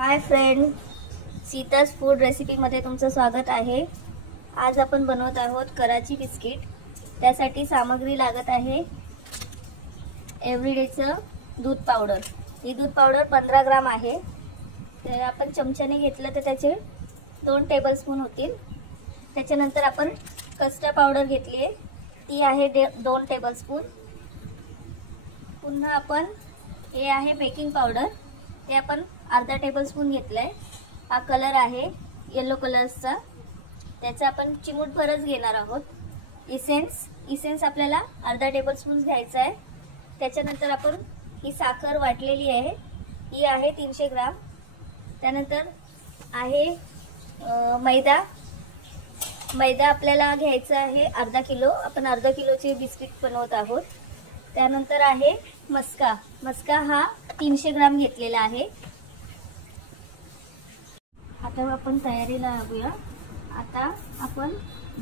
Hi friend, Sita's food रेसिपीमध्ये तुमचं स्वागत आहे। आज आपण बनवत आहोत कराची बिस्किट। त्यासाठी सामग्री लागत आहे एव्हरीडेचं दूध पावडर। ही दूध पावडर 15 ग्राम आहे। तर आपण चमच्याने घेतलं तर त्याचे 2 टेबलस्पून होतील। त्याच्यानंतर आपण कस्टर्ड पावडर घेतली आहे, ती आहे 2 टेबलस्पून। पुन्हा आपण हे आहे बेकिंग पावडर, ते आपण अर्धा टेबलस्पून घेतलाय। हा कलर आहे येलो कलरचा, त्याचा आपण चिमूटभरच घेणार आहोत। इसेन्स आपल्याला अर्धा टेबलस्पून घ्यायचा आहे। त्याच्यानंतर आपण ही साखर वाटलेली आहे, ही आहे 300 ग्राम। त्यानंतर आहे मैदा आपल्याला घ्यायचा आहे अर्धा किलो। आपण अर्धा किलोचे बिस्किट बनवत आहोत। त्यानंतर आहे मस्का हा 300 ग्राम घेतलेला आहे। आता आपण तयारीला लागूया। आता आपण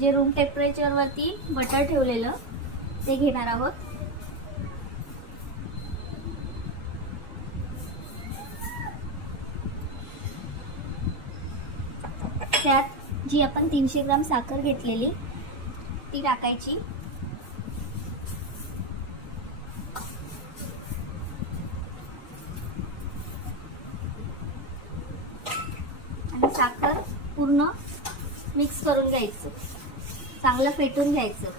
जे रूम टेम्परेचर वरती बटर ठेवलेलं ते घेणार आहोत। त्यात जी आपण 300 ग्राम साखर घेतलेली ती टाकायची। साखर पूर्ण मिक्स करून घ्यायचं, चांगलं फेटून घ्यायचं।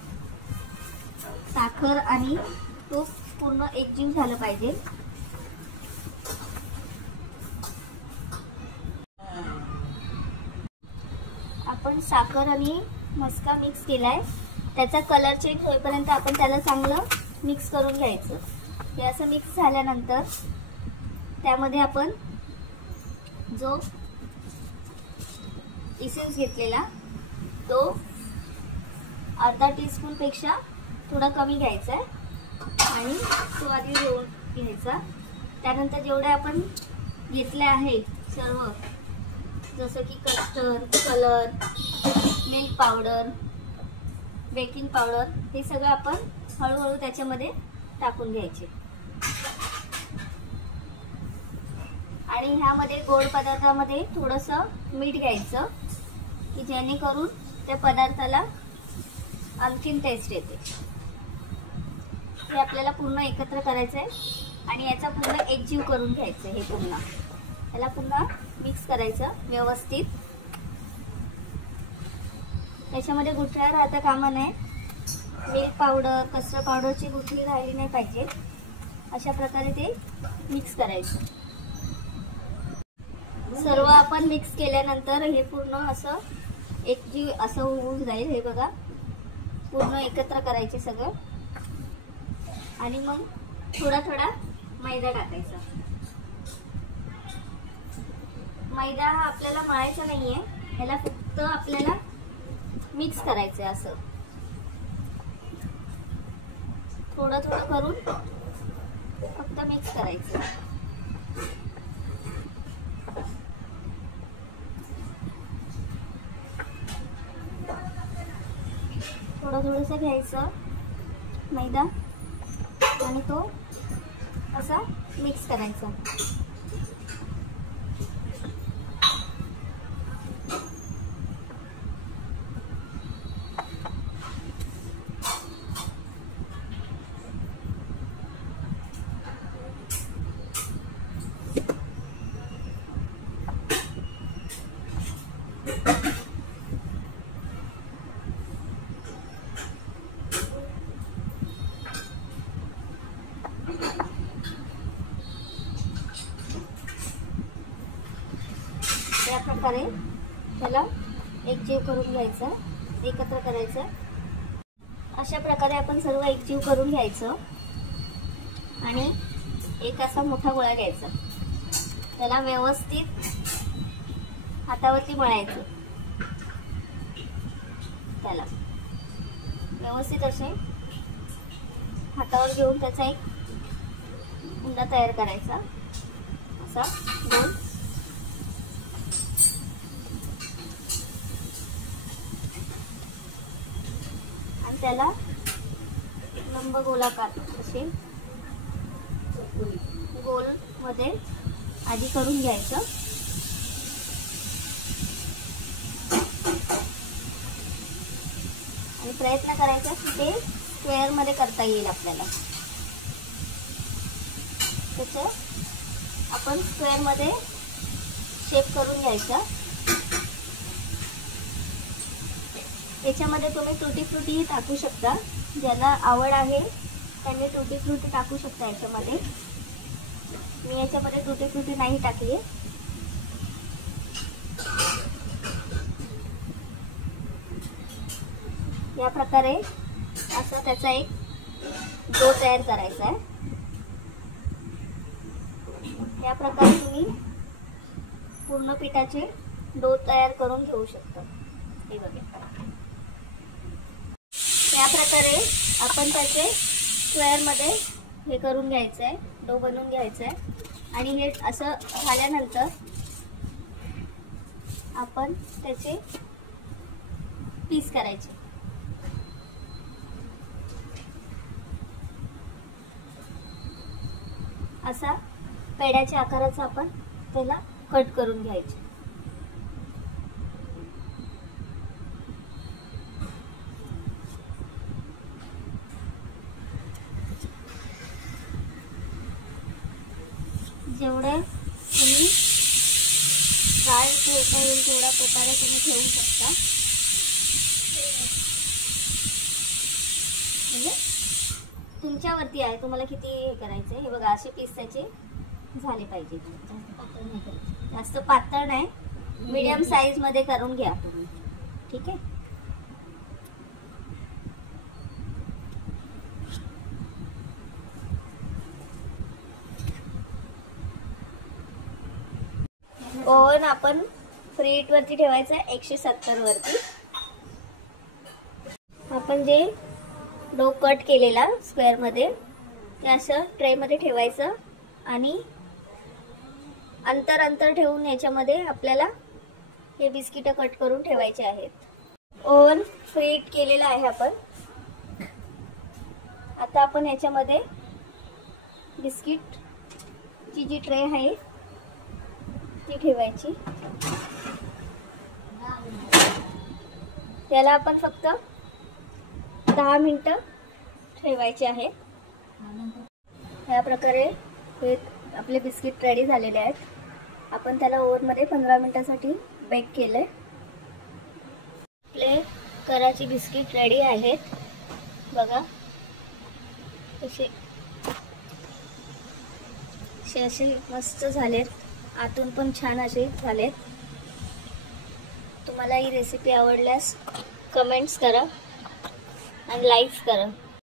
साखर आणि तूप पूर्ण एकजीव झालं पाहिजे। आपण साखर आणि मस्का मिक्स केलाय, त्याचा कलर चेंज होईपर्यंत आपण त्याला चांगलं मिक्स करून घ्यायचं। हे असं मिक्स झाल्यानंतर त्यामध्ये आपण जो इसेन्स घेतलेला तो अर्धा टीस्पून पेक्षा थोडा कमी घ्यायचा आहे आणि तो आधी घेऊन घ्यायचा। त्यानंतर जेवढे आपण घेतले आहे सर्व, जसं की custard, colour, milk powder, baking powder, हे सगळं आपण हळूहळू त्याच्यामध्ये टाकून घ्यायचे। आणि ह्यामध्ये गोड पदार्थामध्ये थोडंसं मीठ घ्यायचं की जेणेकरून त्या पदार्थाला आणखीन टेस्ट येते। हे आपल्याला पूर्ण एकत्र करायचं आहे आणि याचा पूर्ण एकजीव करून घ्यायचं। हे पूर्ण त्याला पुन्हा मिक्स करायचं व्यवस्थित। त्याच्यामध्ये गुठळ्या राहता कामा नये। मिल्क पावडर, कस्टर्ड पावडरची गुठळी राहिली नाही पाहिजे। अशा प्रकारे ते मिक्स करायचं। सर्व आपण मिक्स केल्यानंतर हे पूर्ण असं एकजीव असं होऊन जाईल। हे बघा, पूर्ण एकत्र करायचे सगळं आणि मग थोडा थोडा मैदा टाकायचा। मैदा हा आपल्याला मळायचा नाहीये, ह्याला फक्त आपल्याला मिक्स करायचं आहे। असं थोडं थोडं करून फक्त मिक्स करायचं। थोडंसं घ्यायचं मैदा आणि तो असा मिक्स करायचा। या प्रकारे त्याला एकजीव करून घ्यायचा, एकत्र करायचं। अशा प्रकारे आपण सर्व एकजीव करून घ्यायचं आणि एक असा मोठा गोळा घ्यायचा, त्याला व्यवस्थित हातावरती मळायचं। त्याला व्यवस्थित असे हातावर घेऊन त्याचा एक उंडा तयार करायचा, असा गोल। त्याला लंब गोलाकार असे गोल मध्ये आधी करून घ्यायचं। प्रयत्न करायचा की ते स्क्वेअरमध्ये करता येईल आपल्याला. त्याचं आपण स्क्वेअरमध्ये शेप करून घ्यायचा. याच्यामध्ये तुम्ही टुटी फ्रुटीही टाकू शकता. ज्यांना आवड आहे त्यांनी टुटी फ्रुटी टाकू शकता याच्यामध्ये. मी याच्यामध्ये टुटी फ्रुटी नाही टाकली. या प्रकारे असा त्याचा एक डो तयार करायचा आहे. या प्रकारे तुम्ही पूर्ण पिठाचे डो तयार करून घेऊ शकता. हे बघा, या प्रकारे आपण त्याचे स्क्वेअरमध्ये हे करून घ्यायचं आहे, डो बनवून घ्यायचा आहे. आणि हे असं झाल्यानंतर आपण त्याचे पीस करायचे. असा पेड्याच्या आकाराचा आपण त्याला कट करून घ्यायचे. जेवढे तुम्ही ड्राय ठेवता येईल तेवढ्या प्रकारे तुम्ही ठेवू शकता. म्हणजे तुमच्यावरती आहे तुम्हाला किती हे करायचं आहे. हे बघा, असे पीस त्याचे झाले पाहिजे. जास्त पातळ नाही, मीडियम साईज मध्ये करून घ्या तुम्ही. ठीक आहे. ओव्हन आपण फ्री हीट वरती ठेवायचं आहे 170 वरती. आपण जे डो कट केलेला स्क्वेअर मध्ये ते असं ट्रे मध्ये ठेवायचं आणि अंतर ठेवून याच्यामध्ये आपल्याला हे बिस्किट कट करून ठेवायचे आहेत. ओव्हन फ्री हीट केलेला आहे आपण. आता आपण याच्यामध्ये बिस्किटची जी ट्रे आहे ती ठेवायची. त्याला आपण फक्त 10 मिनिटं ठेवायचे आहे. या प्रकारे हे आपले बिस्किट रेडी झालेले आहेत. आपण त्याला ओव्हनमध्ये 15 मिनिटांसाठी बेक केले. आपले कराची बिस्किट रेडी आहेत. बघा असे मस्त झालेत. आतून पण छान असे झालेत. तुम्हाला ही रेसिपी आवडल्यास कमेंट्स करा आणि लाईक करा.